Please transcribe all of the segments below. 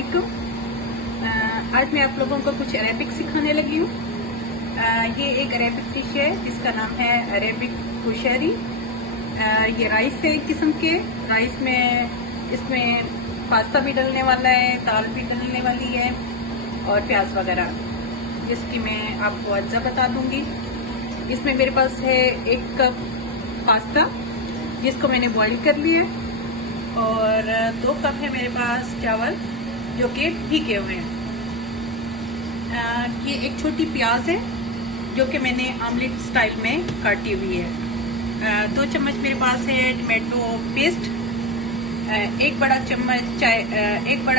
वालेकुम। आज मैं आप लोगों को कुछ अरेबिक सिखाने लगी हूँ। ये एक अरेबिक डिश है जिसका नाम है अरेबिक कुशरी। ये राइस है एक किस्म के। राइस में इसमें पास्ता भी डलने वाला है, दाल भी डलने वाली है और प्याज वगैरह, जिसकी मैं आपको अज्जा बता दूंगी। इसमें मेरे पास है 1 कप पास्ता जिसको मैंने बॉईल कर लिया, और 2 कप है मेरे पास चावल जो कि भीगे हुए हैं। ये एक छोटी प्याज है जो कि मैंने आमलेट स्टाइल में काटी हुई है। 2 चम्मच मेरे पास है टमाटो पेस्ट, 1 बड़ा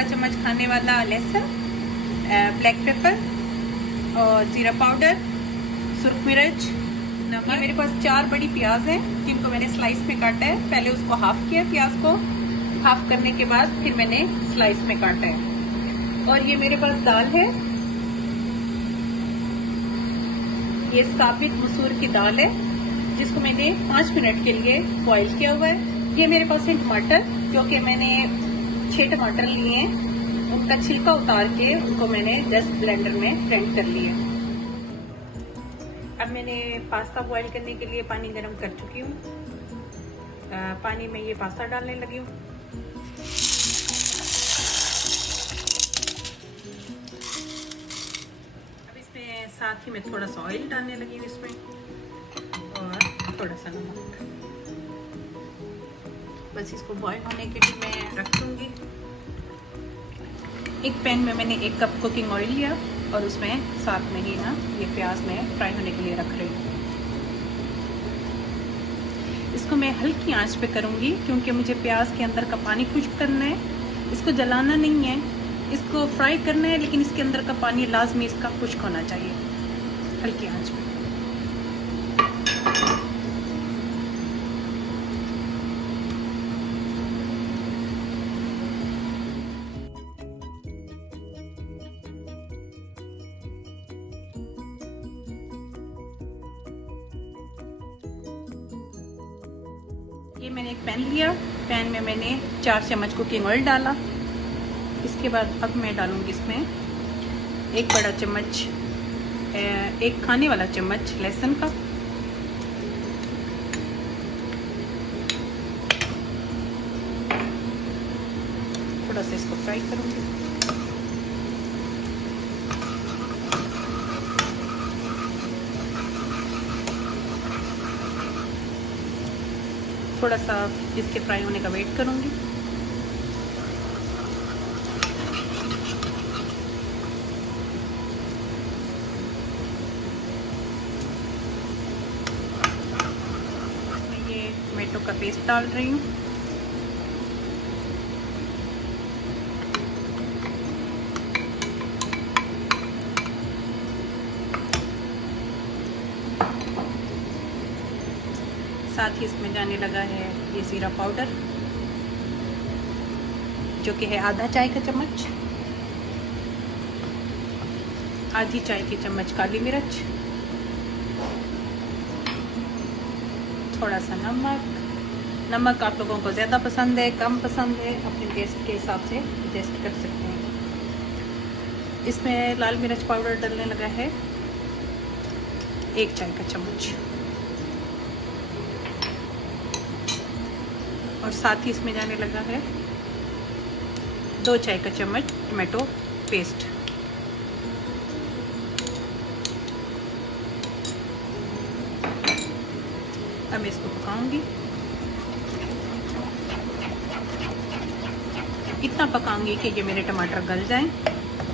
चम्मच खाने वाला लहसुन, ब्लैक पेपर और जीरा पाउडर, सुर्ख मिर्च, नमक। मेरे पास 4 बड़ी प्याज है जिनको मैंने स्लाइस में काटा है। पहले उसको हाफ किया, प्याज को हाफ करने के बाद फिर मैंने स्लाइस में काटा है। और ये मेरे पास दाल है, ये साबित मसूर की दाल है जिसको मैंने 5 मिनट के लिए बॉईल किया हुआ है। ये मेरे पास है टमाटर, जो कि मैंने 6 टमाटर लिए हैं, उनका छिलका उतार के उनको मैंने जस्ट ब्लेंडर में ग्राइंड कर लिया। अब मैंने पास्ता बॉईल करने के लिए पानी गर्म कर चुकी हूँ। पानी में ये पास्ता डालने लगी हूँ। अब इसमें साथ ही मैं थोड़ा सा ऑयल डालने लगी हूँ इसमें, और थोड़ा सा नमक। बस इसको बॉईल होने के लिए मैं रख दूंगी। एक पैन में मैंने 1 कप कुकिंग ऑयल लिया और उसमें साथ में ही ना ये प्याज में फ्राई होने के लिए रख रही हूँ। इसको मैं हल्की आंच पे करूँगी क्योंकि मुझे प्याज के अंदर का पानी खुश्क करना है। इसको जलाना नहीं है, इसको फ्राई करना है, लेकिन इसके अंदर का पानी लाजमी इसका खुश्क होना चाहिए हल्की आंच पे। ये मैंने एक पैन लिया, पैन में मैंने 4 चम्मच कुकिंग ऑयल डाला। इसके बाद अब मैं डालूंगी इसमें 1 बड़ा चम्मच, 1 खाने वाला चम्मच लहसुन का, थोड़ा सा इसको फ्राई करूंगी। थोड़ा सा इसके फ्राई होने का वेट करूंगी। मैं ये टमाटो का पेस्ट डाल रही हूँ। साथ ही इसमें जाने लगा है ये जीरा पाउडर, जो कि है आधा चाय का चम्मच, आधी चाय की चम्मच काली मिर्च, थोड़ा सा नमक आप लोगों को ज़्यादा पसंद है कम पसंद है अपने टेस्ट के हिसाब से एडजस्ट कर सकते हैं। इसमें लाल मिर्च पाउडर डलने लगा है 1 चाय का चम्मच, और साथ ही इसमें जाने लगा है 2 चाय का चम्मच टमाटो पेस्ट। अब मैं इसको पकाऊंगी। इतना पकाऊंगी कि ये मेरे टमाटर गल जाएं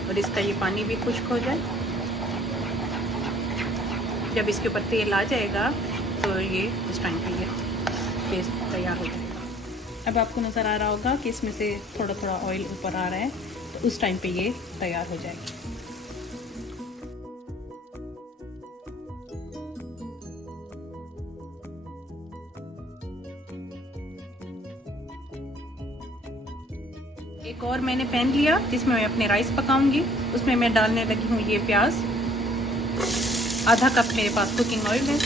और इसका ये पानी भी खुश्क हो जाए। जब इसके ऊपर तेल आ जाएगा तो ये उस टाइम पे ये पेस्ट तैयार हो जाएगा। अब आपको नज़र आ रहा होगा कि इसमें से थोड़ा थोड़ा ऑयल ऊपर आ रहा है, तो उस टाइम पे ये तैयार हो जाएगी। एक और मैंने पैन लिया जिसमें मैं अपने राइस पकाऊंगी। उसमें मैं डालने लगी हूँ ये प्याज। आधा कप मेरे पास कुकिंग ऑयल है।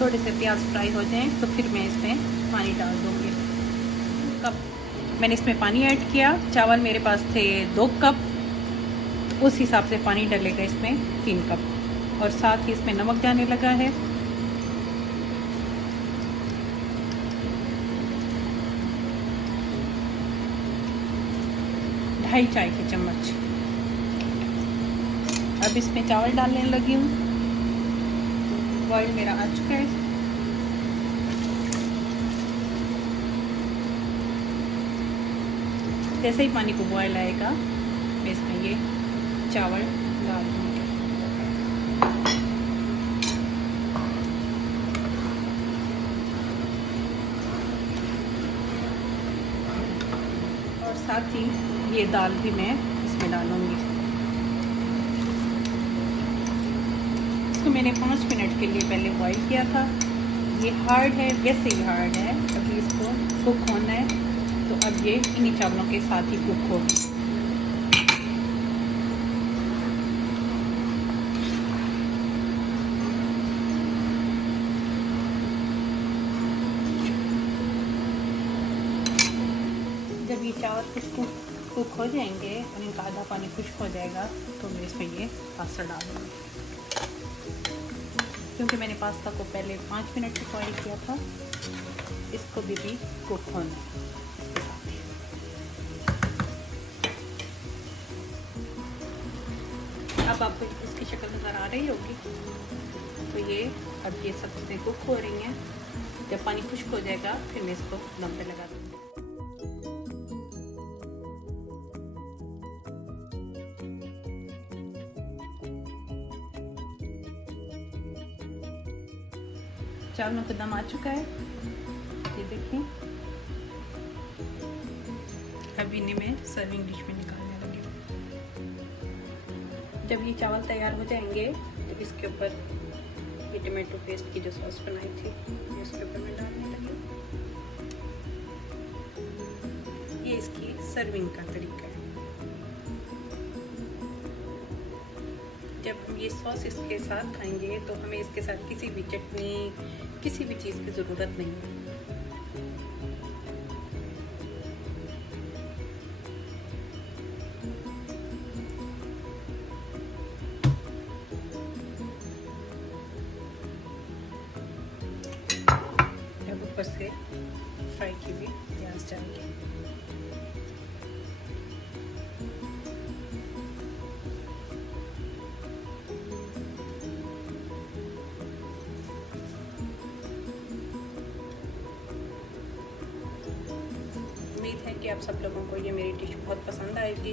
थोड़े से प्याज फ्राई हो जाएं तो फिर मैं इसमें पानी डाल दूँगी। कप मैंने इसमें पानी ऐड किया। चावल मेरे पास थे 2 कप, उस हिसाब से पानी डलेगा इसमें 3 कप। और साथ ही इसमें नमक जाने लगा है। ढाई चाय के चम्मच। अब इसमें चावल डालने लगी हूँ। बॉयल मेरा आ चुका है। जैसे ही पानी को बॉयल आएगा मैं इसमें ये चावल डाल दूँगी। और साथ ही ये दाल भी मैं इसमें डालूँगी। इसको मैंने 5 मिनट के लिए पहले बॉईल किया था। ये हार्ड है, वैसे ही हार्ड है। अभी इसको कुक होना है, तो अब ये इन्हीं चावलों के साथ ही कुक होगी। जब ये चावल कुक हो जाएंगे और इनका आधा पानी खुश्क हो जाएगा तो मैं इसमें ये पास्ता डाल दूँगी। क्योंकि मैंने पास्ता को पहले 5 मिनट तक बॉईल किया था, इसको भी कुक होना है। अब आपको इसकी शक्ल नज़र आ रही होगी। तो ये अब ये सब चीज़ें कुक हो रही हैं। जब पानी खुश्क हो जाएगा फिर मैं इसको दम पे लगा दूँगी। चावलों को दम आ चुका है, ये देखिए। अब इन्हें मैं सर्विंग डिश में निकालने लगी हूँ। जब ये चावल तैयार हो जाएंगे तो इसके ऊपर ये टमाटो पेस्ट की जो सॉस बनाई थी इसके ऊपर मैं डालने लगी हूँ। ये इसकी सर्विंग का तरीका है। जब हम ये सॉस इसके साथ खाएंगे तो हमें इसके साथ किसी भी चटनी, किसी भी चीज़ की ज़रूरत नहीं है। अब ऊपर से फ्राई की हुई प्याज डालेंगे। उम्मीद है कि आप सब लोगों को ये मेरी डिश बहुत पसंद आएगी।